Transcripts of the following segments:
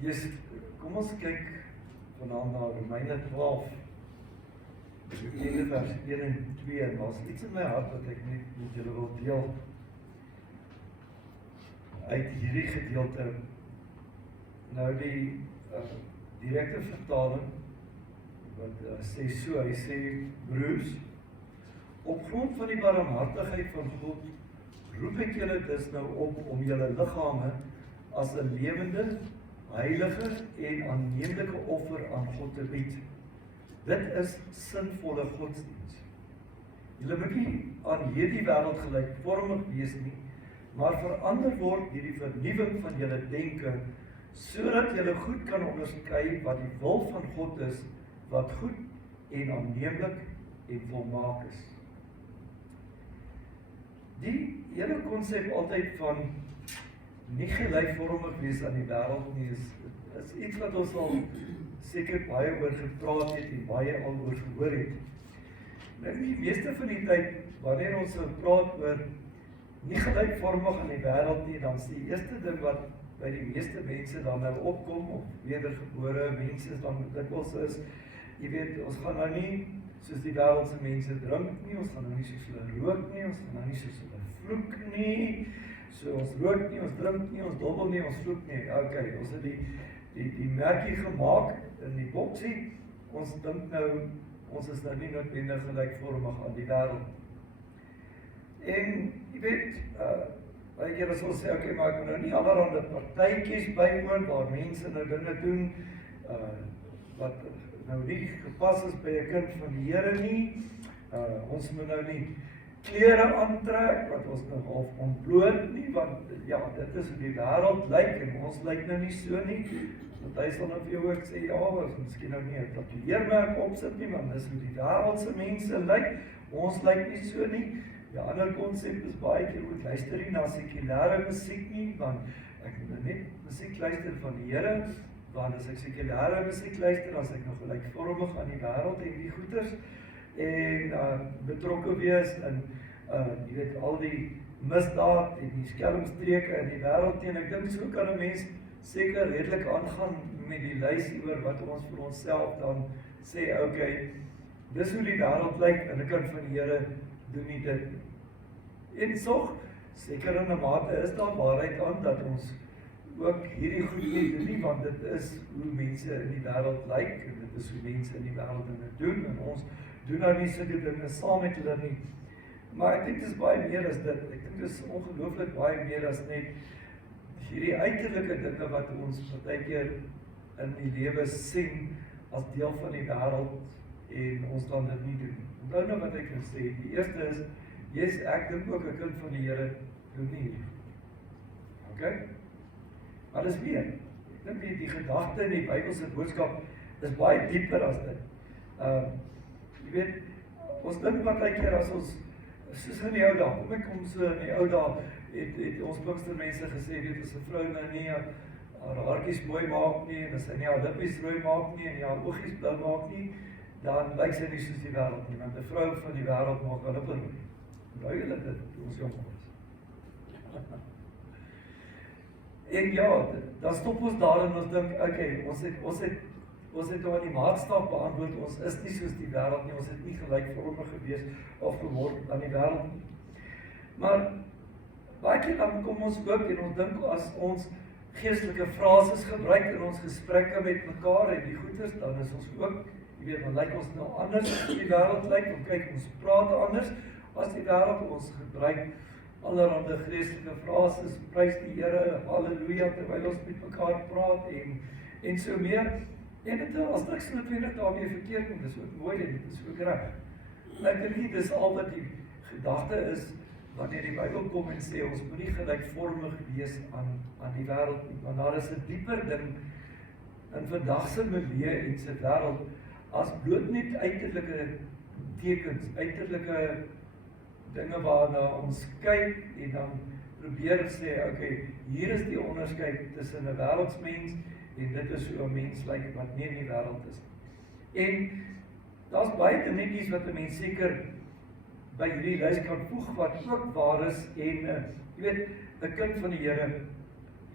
Yes, kom ons kyk vanaand na Romeine 12. Vers 1 en 2, en daar's iets in my hart wat ek net met julle wil deel uit hierdie gedeelte. Nou die direkte vertaling wat sê so, hy sê: broers, op grond van die barmhartigheid van God roep ek julle dus nou op om julle liggame as 'n lewende, heilige en aanneemlike offer aan God te bied. Dit is sinvolle godsdienst. Julle moet nie aan hierdie wêreld gelykvormig wees nie, maar verander word deur die vernuwing van julle denke, sodat julle goed kan onderskei wat die wil van God is, wat goed en aanneemlik en volmaak is. Die hele konsep altyd van nie gelykvormig wees aan die wêreld nie, is iets wat ons al seker baie oor gepraat het en baie al oor gehoor het. Nou die meeste van die tyd, wanneer ons praat oor nie gelykvormig aan die wêreld nie, dan is die eerste ding wat by die meeste mense dan nou opkom, of wedergebore mense dan dikwels is, jy weet, ons gaan nou nie soos die wêreldse mense drink nie, ons gaan nou nie soos hulle rook nie, ons gaan nou nie soos hulle vloek nie, so ons rook nie, ons drink nie, ons dobbel nie, ons vloek nie. Okay, ons het die merkie gemaak in die boksie, ons dink nou, ons is nou nie noodwendig gelykvormig aan die wêreld. En, jy weet, baie keer as ons sê, okay, maar ek moet nou nie allerhande partytjies bywoon, waar mense nou dinge doen, wat nou nie gepas is by 'n kind van die Here nie, ons moet nou nie klere aantrek, wat ons nog half ontbloot nie, want ja, dit is hoe die wêreld lyk, en ons lyk nou nie so nie, want hy sal nou vir jou ook sê, ja, ons miskien nou nie 'n tatoeëermerk opsit nie, want dis hoe die wêreldse mense lyk, ons lyk nie so nie. Die ander konsep is baie keer ook, luister nie na sekulêre musiek nie, want ek moet net musiek luister van die Here, want as ek sekulêre musiek luister, dan is ek nog gelykvormig aan die wêreld en die goeders, en betrokke wees in, jy weet, al die misdaad en die skelmstreke in die wêreld teen. Ek dink so kan 'n mens seker redelik aangaan met die lys oor wat ons vir onsself dan sê, okay, dis hoe die wêreld lyk, en 'n kind van die Here doen nie dit. En so, seker in 'n mate is daar waarheid aan dat ons ook hierdie goed nie doen nie, want dit is hoe mense in die wêreld lyk, en dit is hoe mense in die wêreld dinge doen, en ons doen nou nie sulke dinge saam met hulle nie. Maar ek dink dit is baie meer as dit. Ek dink dit is ongelooflik baie meer as net hierdie uiterlike dinge wat ons partykeer in die lewe sien as deel van die wêreld, en ons dan dit nie doen. Onthou nou wat ek gesê, die eerste is, yes, ek dink ook 'n kind van die Here doen nie hierdie. Okay? Maar dis meer. Ek dink die gedagte in die Bybelse boodskap is baie dieper as dit. Jy weet, ons dink baie keer as ons, soos in die ou dae, kom so in die ou dae, het ons Pinkstermense gesê, weet, as 'n vrou nou nie haar haartjies mooi maak nie, en as sy nie haar lippies rooi maak nie, en haar oogies blou maak nie, dan lyk sy nie soos die wêreld nie, want 'n vrou van die wêreld maak haar lippe rooi. Onthou julle dit, toe ons jong was. En ja, dan stop ons daar en ons dink, okay, ons het nou aan die maatstaf beantwoord, ons is nie soos die wêreld nie, ons het nie gelykvormig gewees of geword aan die wêreld nie. Maar baie keer dan kom ons ook en ons dink as ons geestelike frases gebruik in ons gesprekke met mekaar en die goeders, dan is ons ook, jy weet, dan lyk ons nou anders as die wêreld lyk, dan kyk ons praat anders as die wêreld, ons gebruik allerhande geestelike frases, prys die Here, halleluja, terwyl ons met mekaar praat en so meer. En dit as niks noodwendig daarmee verkeerd nie, dis ook mooi en dit is ook reg. Maar ek dink nie dis al wat die gedagte is wanneer die Bybel kom en sê ons moet nie gelykvormig wees aan die wêreld nie, want daar is 'n dieper ding in vandag se milieu en se wêreld as bloot net uiterlike tekens, uiterlike dinge waarna ons kyk en dan probeer sê, okay, hier is die onderskeid tussen 'n wêreldsmens en dit is hoe 'n mens lyk wat nie in die wêreld is. En daar's baie dingetjies wat 'n mens seker by hierdie lys kan voeg wat ook waar is en jy weet, 'n kind van die Here,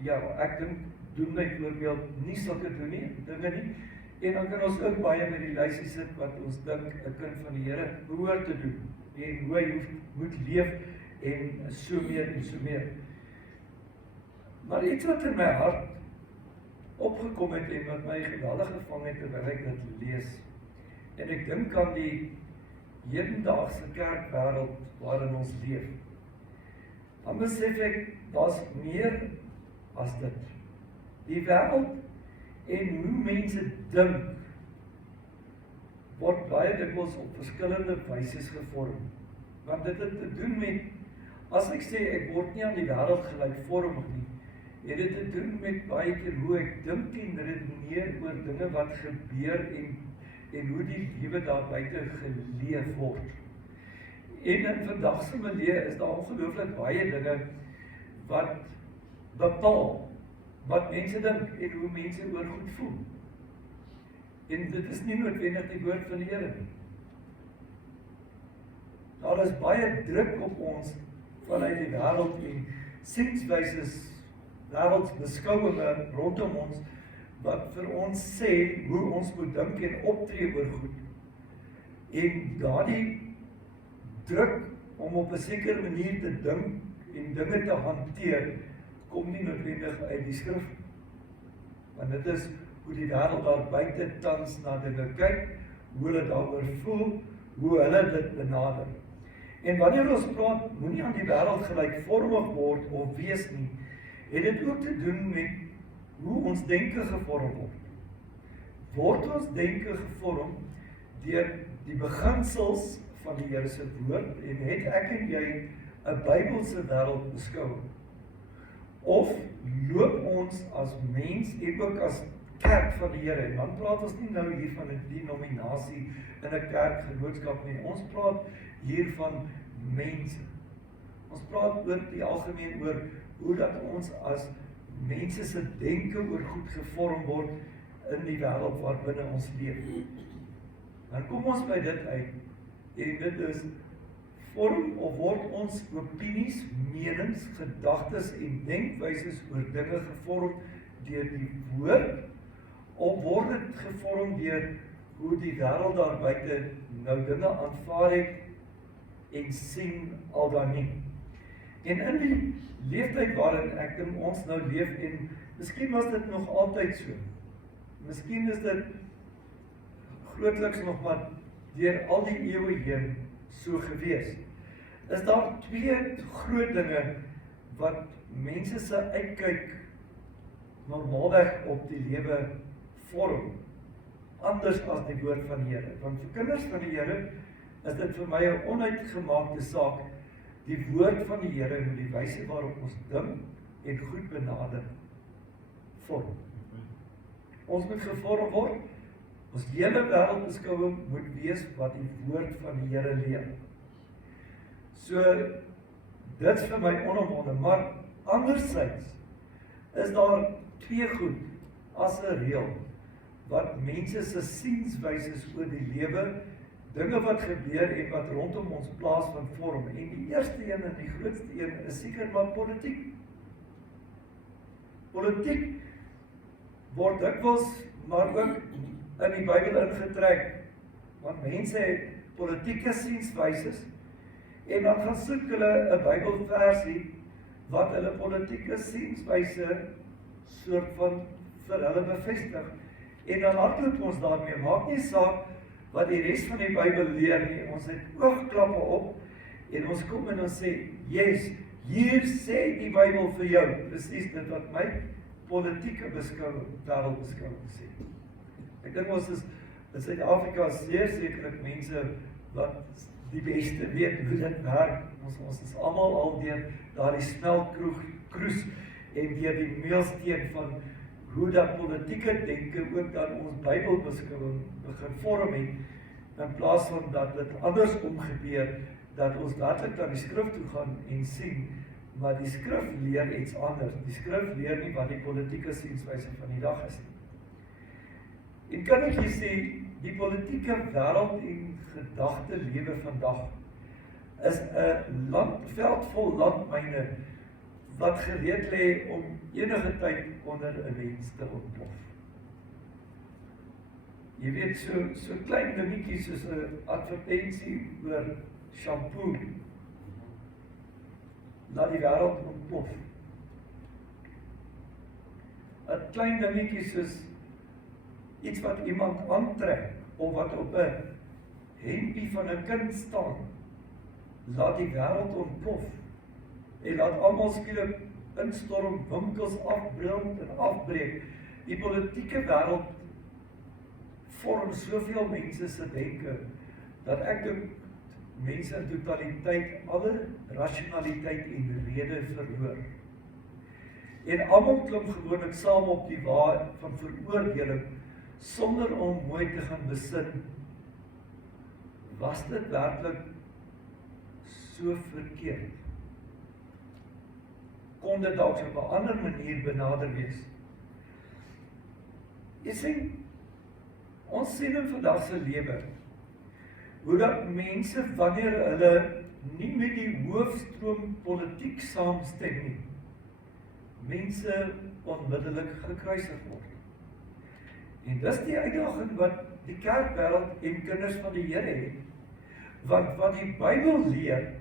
ja, ek dink doen byvoorbeeld nie sulke dinge nie. En dan kan ons ook baie met die lysie sit wat ons dink 'n kind van die Here behoort te doen en hoe hy moet leef en so meer en so meer. Maar iets wat in my hart opgekom het en wat my geweldig gevang het terwyl ek dit lees. En ek dink aan die hedendaagse kerkwêreld waarin ons leef. Dan besef ek, daar's meer as dit. Die wêreld en hoe mense dink word baie dikwels op verskillende wyse gevorm. Want dit het te doen met, as ek sê ek word nie aan die wêreld gelykvormig nie, het dit te doen met baie keer hoe ek dink en redeneer oor dinge wat gebeur en hoe die lewe daar buite geleef word. En in vandag se milieu is daar ongelooflik baie dinge wat bepaal wat mense dink en hoe mense oor goed voel. En dit is nie noodwendig die woord van die Here nie. Daar is baie druk op ons vanuit die wêreld en sienswyses, wêreldsbeskouinge rondom ons wat vir ons sê hoe ons moet dink en optree oor goed. En daardie druk om op 'n sekere manier te dink en dinge te hanteer kom nie noodwendig uit die skrif. Want dit is hoe die wêreld daar buite tans na dinge kyk, hoe hulle daaroor voel, hoe hulle dit benader. En wanneer ons praat, moenie aan die wêreld gelykvormig word of wees nie, het dit ook te doen met hoe ons denke gevorm word. Word ons denke gevorm deur die beginsels van die Here se woord en het ek en jy 'n Bybelse wêreld beskou? Of loop ons as mens en ook as kerk van die Here? En dan praat ons nie nou hier van 'n denominasie in 'n kerkgenootskap nie. Ons praat hier van mense. Ons praat oor die algemeen oor hoe dat ons as mense se denke oor goed gevorm word in die wêreld waarbinne ons leef. Dan kom ons by dit uit. En dit is vorm of word ons opinies, menings, gedagtes en denkwyses oor dinge gevorm deur die woord of word dit gevorm deur hoe die wêreld daar buite nou dinge aanvaar het en sien al dan nie. En in die leeftyd waarin ek dink ons nou leef en miskien was dit nog altyd so. Miskien is dit grootliks nog maar deur al die eeue heen so gewees. Is daar twee groot dinge wat mense se uitkyk normaalweg op die lewe vorm, anders as die woord van die Here. Want vir kinders van die Here is dit vir my 'n onuitgemaakte saak, die woord van die Here met die wyse waarop ons dink en goed benader vorm. Ons moet gevorm word, ons hele wêreldbeskouing moet wees wat die woord van die Here leer. So, dit is vir my onomwonde, maar anderzijds is daar twee goed as 'n reël wat mense se sienswyses oor die lewe, dinge wat gebeur en wat rondom ons plaas van vorm. En die eerste een en die grootste een is seker maar politiek. Politiek word dikwels maar ook in die Bybel ingetrek, want mense het politieke sienswyses en dan gaan soek hulle 'n Bybelversie wat hulle politieke sienswyse soort van vir hulle bevestig. En dan hardloop ons daarmee, maak nie saak wat die res van die Bybel leer nie. Ons het oogklappe op en ons kom en ons sê, yes, hier sê die Bybel vir jou, presies dit wat my politieke wêreldbeskouing sê. Ek dink ons is in Suid-Afrika zeer sekerlik mense wat die beste weet hoe dit werk. Ons is almal al deur daardie smeltkroes en deur die meelsteen van hoe dat politieke denke ook dan ons Bybelbeskouing begin vorm het, in plaas van dat dit andersom gebeur, dat ons dadelik na die skrif toe gaan en sien, maar die skrif leer iets anders. Die skrif leer nie wat die politieke sienswyse van die dag is nie. En kan ek hier sê, die politieke wêreld en gedagte lewe vandag is 'n veld vol landmyne wat gereed lê om enige tyd onder 'n mens te ontplof. Jy weet, so klein dingetjies soos 'n advertensie oor shampoo, laat die wêreld ontplof. 'n Klein dingetjie soos iets wat iemand aantrek, of wat op 'n hempie van 'n kind staan, laat die wêreld ontplof. En laat almal skielik instorm, winkels afbrand en afbreek. Die politieke wêreld vorm soveel mense se denke, dat ek dink mense in totaliteit alle rasionaliteit en rede verloor. En almal klim gewoonlik saam op die wa van veroordeling, sonder om mooi te gaan besin, was dit werklik so verkeerd? Kon dit dalk op 'n ander manier benader wees? Jy sien, ons sien in vandag se lewe, hoe dat mense, wanneer hulle nie met die hoofstroom politiek saamstem nie, mense onmiddellik gekruisig word. En dis die uitdaging wat die kerkwêreld en kinders van die Here het, want wat die Bybel leer,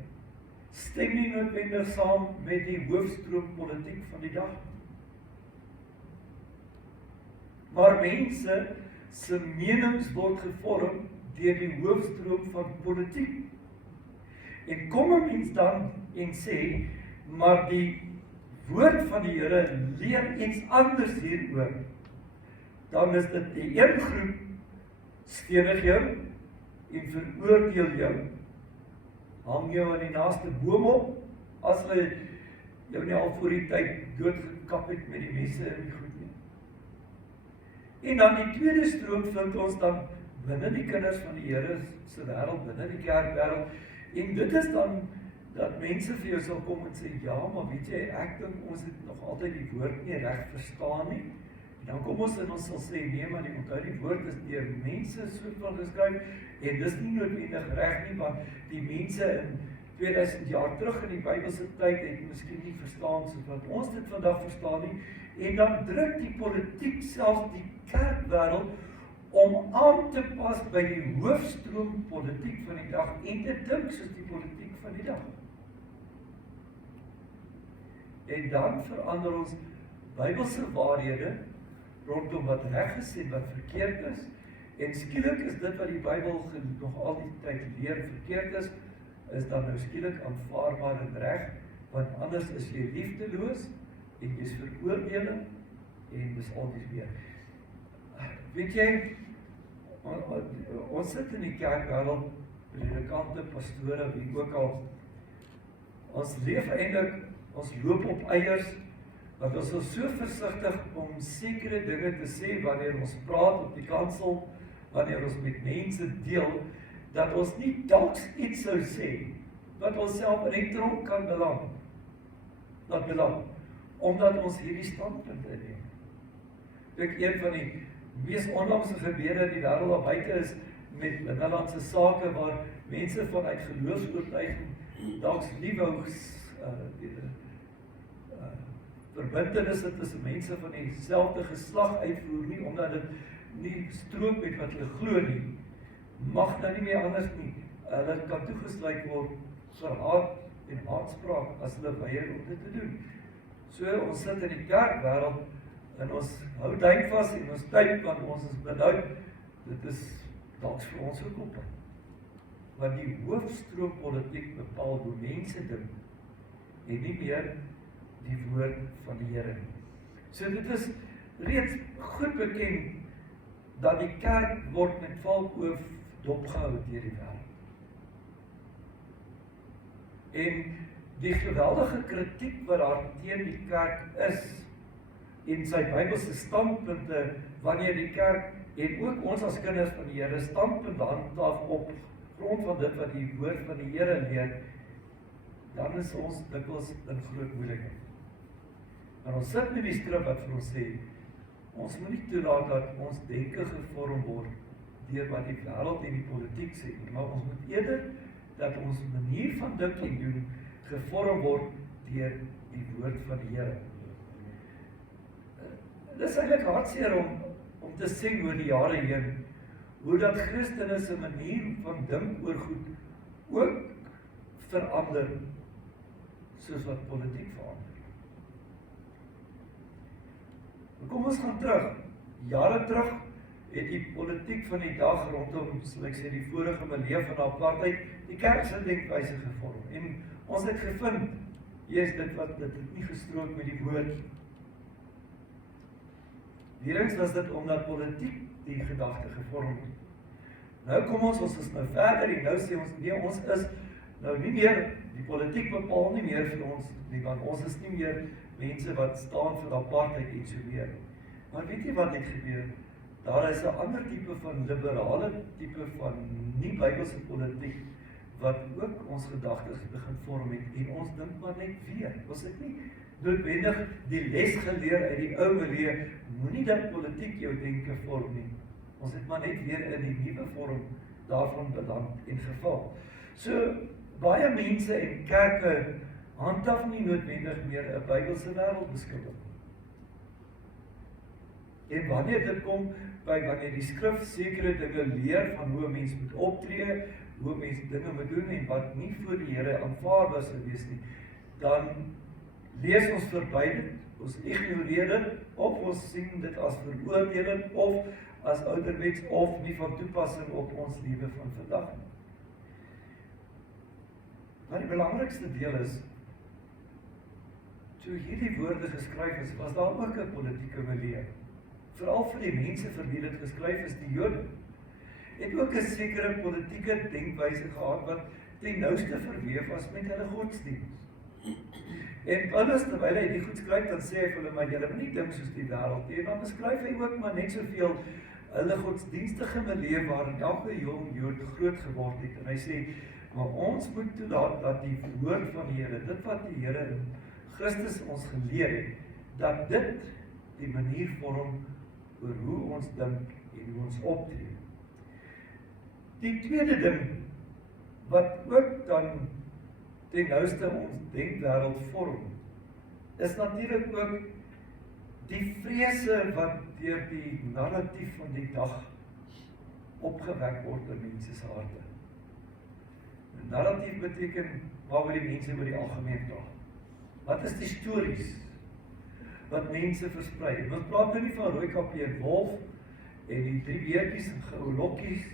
stem nie noodwendig saam met die hoofstroom politiek van die dag. Maar mense se menings word gevorm deur die hoofstroom van politiek. En kom 'n mens dan en sê, maar die woord van die Here leer iets anders hieroor, dan is dit die een groep stenig jou en veroordeel jou. Hang jou aan die naaste boom op, as hulle jou nie al voor die tyd doodgekap het met die messe en die goed nie. En dan die tweede stroom vind ons dan binne die kinders van die Here se wêreld, binne die kerkwêreld. En dit is dan dat mense vir jou sal kom en sê, ja, maar weet jy, ek dink ons het nog altyd die woord nie reg verstaan nie. En dan kom ons en ons sal sê, nee, maar die woord is deur mense so van geskryf, en dis nie noodwendig reg nie, want die mense in 2000 jaar terug in die Bybelse tyd het miskien nie verstaan soos wat ons dit vandag verstaan nie, en dan druk die politiek, selfs die kerkwêreld, om aan te pas by die hoofstroom politiek van die dag, en te dink soos die politiek van die dag. En dan verander ons Bybelse waarhede rondom wat reg is en wat verkeerd is, en skielik is dit wat die Bybel nog al die tyd leer verkeerd is dan nou skielik aanvaarbaar en reg, want anders is jy liefdeloos, en jy is veroordeling, en dis altyd weer. Weet jy, ons sit in die kerkwêreld, predikante, pastore, wie ook al, ons leef eintlik, ons loop op eiers, want ons is so versigtig om sekere dinge te sê, wanneer ons praat op die kansel, wanneer ons met mense deel, dat ons nie dalk iets sou sê, wat ons self in die tronk kan beland, omdat ons hierdie standpunte neem. Ek een van die mees onlangse gebeure in die wêreld daar buite is, met binnelandse sake, waar mense vanuit geloofsoortuiging dalk nie wou verbintenisse tussen mense van dieselfde geslag uitvoer nie, omdat dit nie strook met wat hulle glo nie, mag nou nie meer anders nie. Hulle kan toegesluit word vir haat en haatspraak as hulle weier om dit te doen. So, ons sit in die kerkwêreld en ons hou duim vas en ons tyd, want ons is benauwd. Dit is dalk vir ons gekoppel. Want die hoofstroom politiek bepaal hoe mense dink en nie meer die woord van die Here nie. So dit is reeds goed bekend dat die kerk word met valkoof dopgehou deur die wêreld. En die geweldige kritiek wat daar teen die kerk is, en sy Bybelse standpunte, wanneer die kerk, en ook ons as kinders van die Here, standpunt handhaaf op grond van dit wat die woord van die Here leer, dan is ons dikwels in groot moeilikheid. Maar ons sit met die skrif wat vir ons sê, ons moet nie toelaat dat ons denke gevorm word deur wat die wêreld en die politiek sê, maar ons moet eerder dat ons manier van dink en doen gevorm word deur die woord van die Here. Dit is eintlik hartseer om te sien oor die jare heen, hoe dat Christene se manier van dink oor goed ook verander, soos wat politiek verander. Kom ons gaan terug. Jare terug het die politiek van die dag rondom, sal ek sê, die vorige milieu van apartheid, die kerk se denkwyse gevorm. En ons het gevind, dit het nie gestrook met die woord. Weerens was dit omdat politiek die gedagte gevorm het. Nou kom ons is nou verder en nou sê ons, nee, ons is nou nie meer, die politiek bepaal nie meer vir ons nie, want ons is nie meer mense wat staan vir apartheid en so meer. Maar weet jy wat het gebeur? Daar is 'n ander tipe van liberale tipe van nie-Bybelse politiek wat ook ons gedagtes begin vorm het en ons dink maar net weer. Ons het nie noodwendig die les geleer uit die ou milieu, moenie dat politiek jou denke vorm nie. Ons het maar net weer in die nuwe vorm daarvan beland en geval. So, baie mense en kerke handhaaf nie noodwendig meer 'n Bybelse wêreldbeskouing. En wanneer dit kom by wanneer die skrif sekere dinge leer van hoe 'n mens moet optree, hoe 'n mens dinge moet doen en wat nie voor die Here aanvaarbaar sou wees nie, dan lees ons verby dit, ons ignoreer dit, of ons sien dit as veroordeling, of as ouderwets, of nie van toepassing op ons lewe van vandag nie. Maar die belangrikste deel is, toe hierdie woorde geskryf is, was daar ook 'n politieke milieu. Veral vir die mense vir wie dit geskryf is, die Jode, het ook 'n sekere politieke denkwyse gehad wat ten nouste verweef was met hulle godsdienst. En Paulus, terwyl hy die goed skryf, dan sê hy vir hulle, maar julle moet nie dink soos die wêreld nie. En dan beskryf hy ook maar net soveel hulle godsdienstige milieu waarin elke jong Jood groot geword het. En hy sê, maar ons moet toelaat dat die woord van die Here, dit wat die Here in Christus ons geleer het, dat dit die manier vorm oor hoe ons dink en hoe ons optree. Die tweede ding, wat ook dan ten nouste ons denkwêreld vorm, is natuurlik ook die vrese wat deur die narratief van die dag opgewek word in mense se harte. Narratief beteken waaroor die mense oor die algemeen praat. Wat is die stories wat mense versprei? Ons praat nou nie van Rooikapie en Wolf en die 3 beertjies en geoulokkies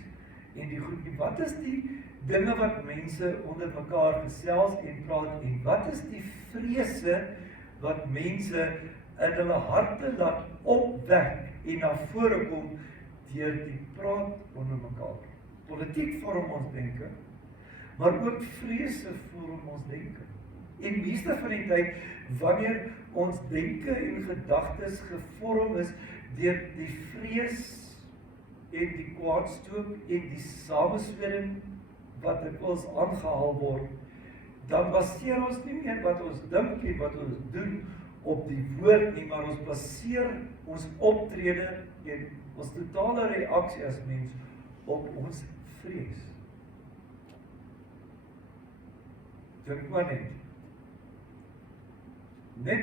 en die goed nie. Wat is die dinge wat mense onder mekaar gesels en praat en wat is die vrese wat mense in hulle harte laat opwek en na vore kom deur die praat onder mekaar? Politiek vorm ons denke, maar ook vrese vorm ons denke. En meeste van die tyd, wanneer ons denke en gedagtes gevorm is deur die vrees en die kwaadstoop en die sameswering wat dikwels aangehaal word, dan baseer ons nie meer wat ons dink en wat ons doen op die woord nie, maar ons baseer ons optrede en ons totale reaksie as mens op ons vrees. Dink maar net.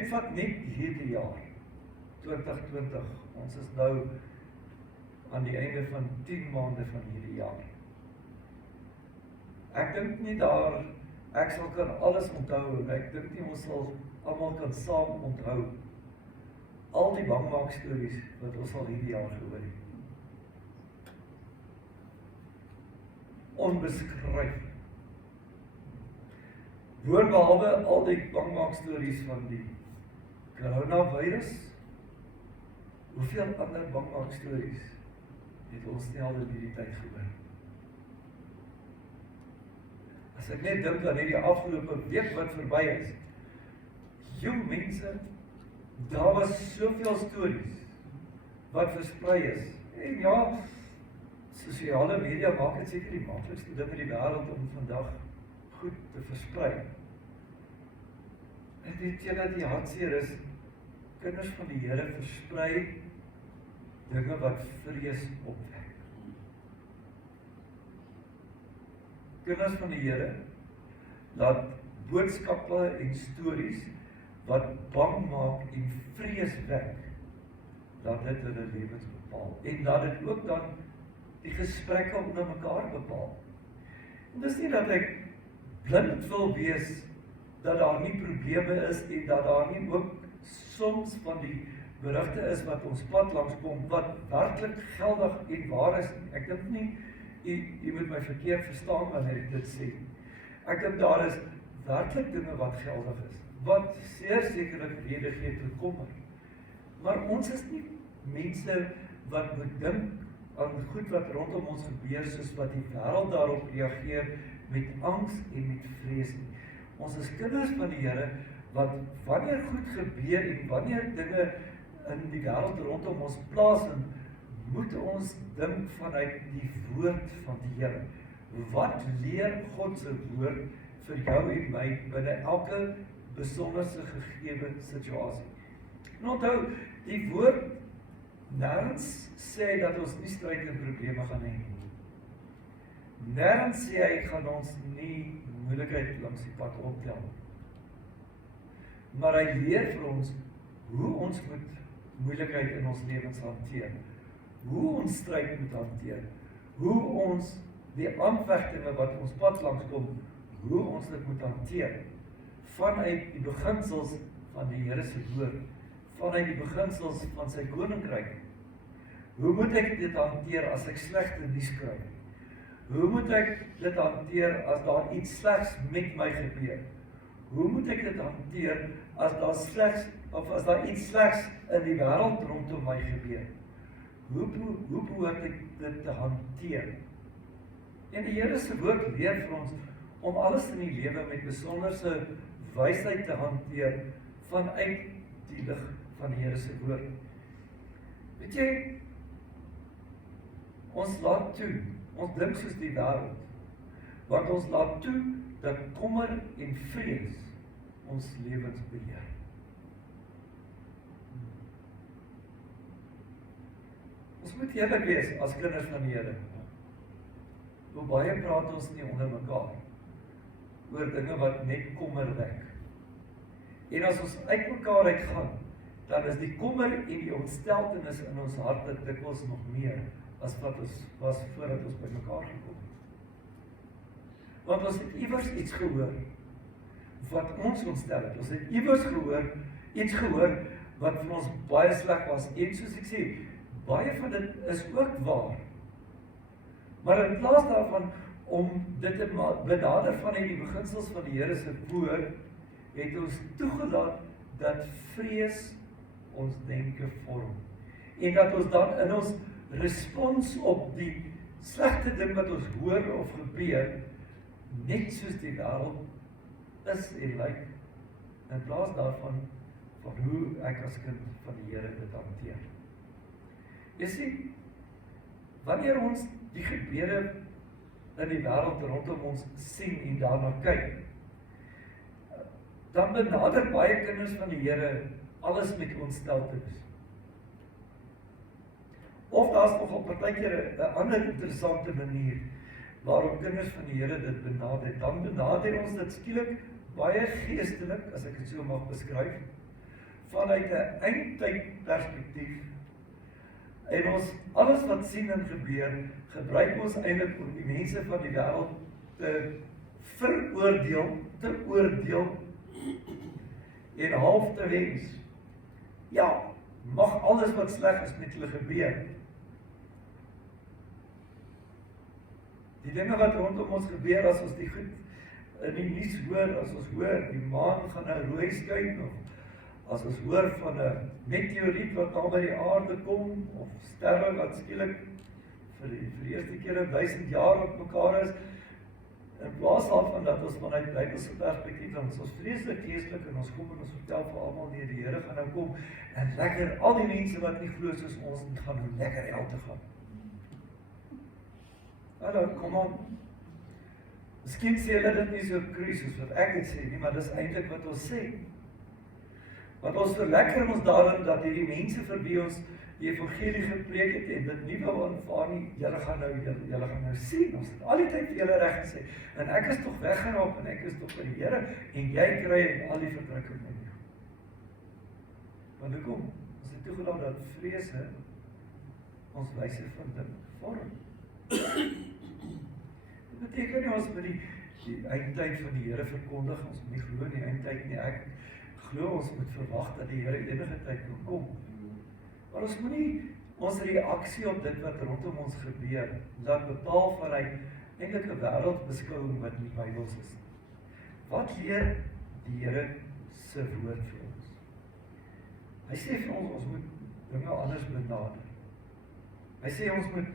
Vat net hierdie jaar, 2020, ons is nou aan die einde van 10 maande van hierdie jaar. Ek dink nie ek sal kan alles onthou, ek dink nie ons sal almal kan saam onthou al die bangmaak stories wat ons al hierdie jaar gehoor het. Onbeskryflik. Boonbehalwe al die bangmaak stories van die coronavirus, hoeveel ander bangmaak stories het ons nie al in hierdie tyd gehoor? As ek net dink aan hierdie afgelope week wat verby is, jong mense, daar was soveel stories wat versprei is. En ja, sosiale media maak dit seker die maklikste ding in die wêreld om vandag goed te versprei. En weet jy dat die hartseer is, kinders van die Here versprei dinge wat vrees opwek. Kinders van die Here laat boodskappe en stories wat bang maak en vrees wek, dat dit hulle lewens bepaal. En dat dit ook dan die gesprekke onder mekaar bepaal. En dis nie dat ek blind wil wees, dat daar nie probleme is, en dat daar nie ook soms van die berigte is wat ons pad langs kom, wat werklik geldig en waar is. Ek dink nie, jy moet my verkeerd verstaan wanneer ek dit sê. Ek dink daar is werklik dinge wat geldig is, wat zeer sekerlik rede gee tot kommer. Maar ons is nie mense wat moet dink aan goed wat rondom ons gebeur, soos wat die wêreld daarop reageer met angs en met vrees nie. Ons is kinders van die Here, wat wanneer goed gebeur en wanneer dinge in die wêreld rondom ons plaasvind, moet ons dink vanuit die woord van die Here. Wat leer God se woord vir jou en my binne elke besonderse gegewe situasie? En onthou, die woord nêrens sê dat ons nie stryd en probleme gaan hê nie. Nêrens sê hy gaan ons nie moeilikheid langs die pad optel. Maar hy leer vir ons hoe ons moet moeilikheid in ons lewens hanteer, hoe ons stryd moet hanteer, hoe ons die aanvegtinge wat ons pad langs kom, hoe ons dit moet hanteer, vanuit die beginsels van die Here se woord, vanuit die beginsels van sy koninkryk. Hoe moet ek dit hanteer as ek slegte nuus kry? Hoe moet ek dit hanteer as daar iets slegs met my gebeur? Hoe moet ek dit hanteer as daar iets slegs in die wêreld rondom my gebeur? Hoe behoort ek dit te hanteer? En die Here se woord leer vir ons om alles in die lewe met besonderse wysheid te hanteer vanuit die lig van die Here se woord. Weet jy, ons laat toe, ons dink soos die wêreld, want ons laat toe dat kommer en vrees ons lewens beheer. Ons moet eerlik wees as kinders van die Here. Hoe baie praat ons nie onder mekaar oor dinge wat net kommer wek. En as ons uit mekaar uitgaan, dan is die kommer en die ontsteltenis in ons harte dikwels nog meer as wat ons was voordat ons by mekaar gekom het. Want ons het iewers iets gehoor wat ons ontstel het. Ons het iewers iets gehoor wat vir ons baie sleg was. En soos ek sê, baie van dit is ook waar. Maar in plaas daarvan om dit te benader vanuit die beginsels van die Here se woord, het ons toegelaat dat vrees ons denke vorm. En dat ons dan in ons respons op die slegte ding wat ons hoor of gebeur, net soos die wêreld is en lyk, in plaas daarvan van hoe ek as kind van die Here dit hanteer. Jy sien, wanneer ons die gebeure in die wêreld rondom ons sien en daarna kyk, dan benader baie kinders van die Here alles met ontsteltenis. Of daar is nog op partykeer 'n ander interessante manier waarop kinders van die Here dit benader. Dan benader ons dit skielik baie geestelik, as ek dit so mag beskryf, vanuit 'n eindtyd perspektief. En ons alles wat sien en gebeur, gebruik ons eintlik om die mense van die wêreld te oordeel en half te wens. Ja, mag alles wat sleg is met hulle gebeur. Die dinge wat rondom ons gebeur, as ons die goed in die nuus hoor, as ons hoor, die maan gaan nou rooi skyn, of as ons hoor van 'n meteoriet wat daar by die aarde kom, of sterre wat skielik vir die eerste keer in 1000 jaar op mekaar is, in plaas daarvan dat ons vanuit Bybelse perspektief, dan is ons vreeslik geestelik en ons kom en ons vertel vir almal nee, die Here gaan nou kom en lekker al die mense wat nie glo soos ons gaan nou lekker hel toe gaan. Hallo, kom aan. Miskien sê hulle dit nie so cru soos wat ek dit sê nie, maar dis eintlik wat ons sê. Want ons verlekker ons daarin dat hierdie mense vir wie ons die evangelie gepreek het en dit nie wou aanvaar nie, julle gaan nou sien, ons het al die tyd vir julle reg gesê, en ek is tog weggeraap en ek is tog by die Here, en jy kry al die verdrukking in jou. Want hoekom? Ons het toegelaat dat vrese ons wyse van dink vorm. Dit beteken nie ons moet die eindtyd van die Here verkondig, ons moet nie glo nie eindtyd nie, ek glo ons moet verwag dat die Here enige tyd kan kom. Maar ons moet nie ons reaksie op dit wat rondom ons gebeur, laat bepaal vanuit eintlik 'n wêreldbeskouing wat nie Bybels is. Wat leer die Here se woord vir ons? Hy sê vir ons moet dinge anders benader. Hy sê ons moet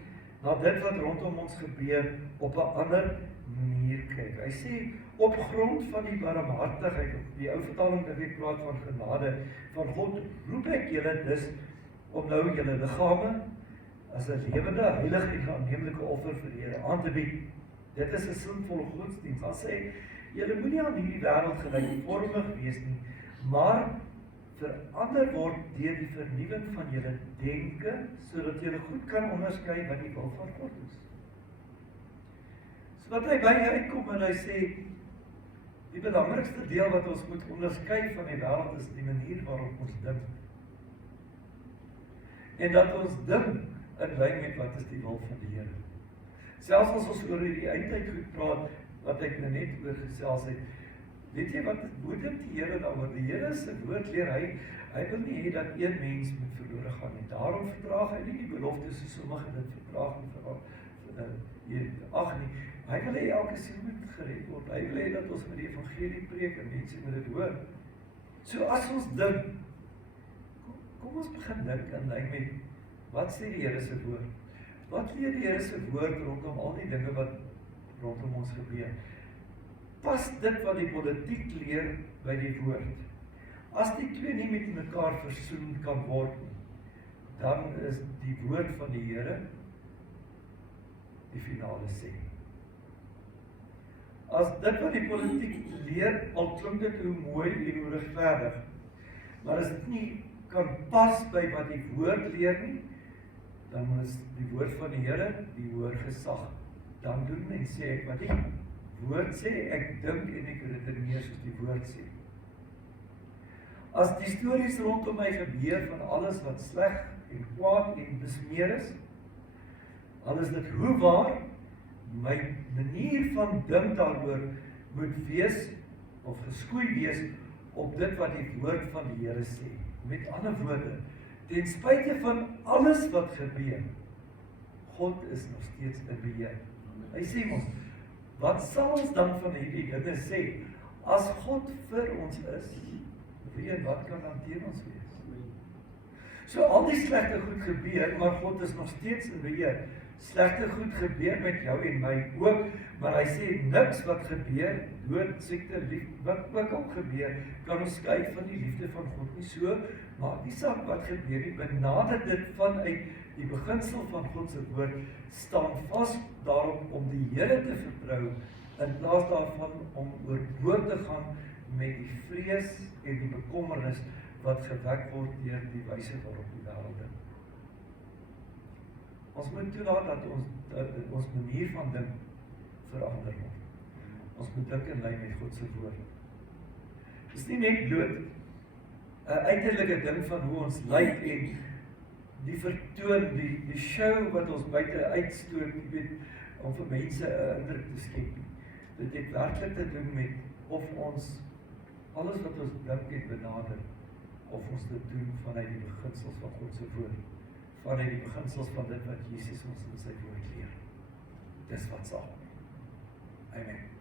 na dit wat rondom ons gebeur op 'n ander manier kyk. Hy sê op grond van die barmhartigheid, die ou vertaling dat ek praat van genade van God, roep ek julle dus om nou julle liggame as 'n lewende, heilige en aanneemlike offer vir die Here aan te bied. Dit is 'n sinvolle godsdienst. Hy sê julle moenie aan hierdie wêreld gelykvormig wees nie, maar verander word deur die vernuwing van julle denke, sodat julle goed kan onderskei wat die wil van God is. So wat hy by uitkom en hy sê, die belangrikste deel wat ons moet onderskei van die wêreld is die manier waarop ons dink. En dat ons dink in lyn met wat is die wil van die Here. Selfs as ons oor die eindtyd goed praat, wat ek nou net oor gesels het, weet jy wat bodem die Here daaroor? Die Here se woord leer hy wil nie hê dat een mens moet verlore gaan nie. Daarom vertraag hy nie die beloftes soos sommige dit vertraag nie. Ag nee, hy wil hê elke siel moet gered word. Hy wil hê dat ons met die evangelie preek en mense moet dit hoor. So as ons dink, kom ons begin dink in lyn met wat sê die Here se woord? Wat leer die Here se woord rondom al die dinge wat rondom ons gebeur? Pas dit wat die politiek leer by die woord. As die twee nie met mekaar versoen kan word nie, dan is die woord van die Here die finale sê. As dit wat die politiek leer, al klink dit hoe mooi en hoe regverdig, maar as dit nie kan pas by wat die woord leer nie, dan is die woord van die Here die hoër gesag. Dan doen men sê ek wat die woord sê, ek dink en ek redeneer soos die woord sê. As die stories rondom my gebeur van alles wat sleg en kwaad en besmeer is, al is dit hoe waar, my manier van dink daaroor moet wees of geskoei wees op dit wat die woord van die Here sê. Met ander woorde, ten spyte van alles wat gebeur, God is nog steeds in beheer. Hy sê ons, wat sal ons dan van hierdie dinge sê? As God vir ons is, wie en wat kan dan teen ons wees? So al die slegte goed gebeur, maar God is nog steeds in beheer. Slegte goed gebeur met jou en my ook, maar hy sê niks wat gebeur, dood, siekte, wat ook al gebeur, kan ons skei van die liefde van God nie. So, maar die saak wat gebeur nie, benader dit vanuit die beginsel van God se woord, staan vas daarop om die Here te vertrou, in plaas daarvan om oorboord te gaan met die vrees en die bekommernis wat gewek word deur die wyse waarop die wêreld dink. Ons moet toelaat dat ons manier van dink verander word. Ons moet dink in lyn met God se woord. Dit is nie net bloot 'n uiterlike ding van hoe ons lyk en die vertoon, die show wat ons buite uitstoot, om vir mense 'n indruk te skep. Dit het werklik te doen met of ons alles wat ons dink en benader, of ons dit doen vanuit die beginsels van God se woord, vanuit die beginsels van dit wat Jesus ons in sy woord leer. Dis wat saak. Amen.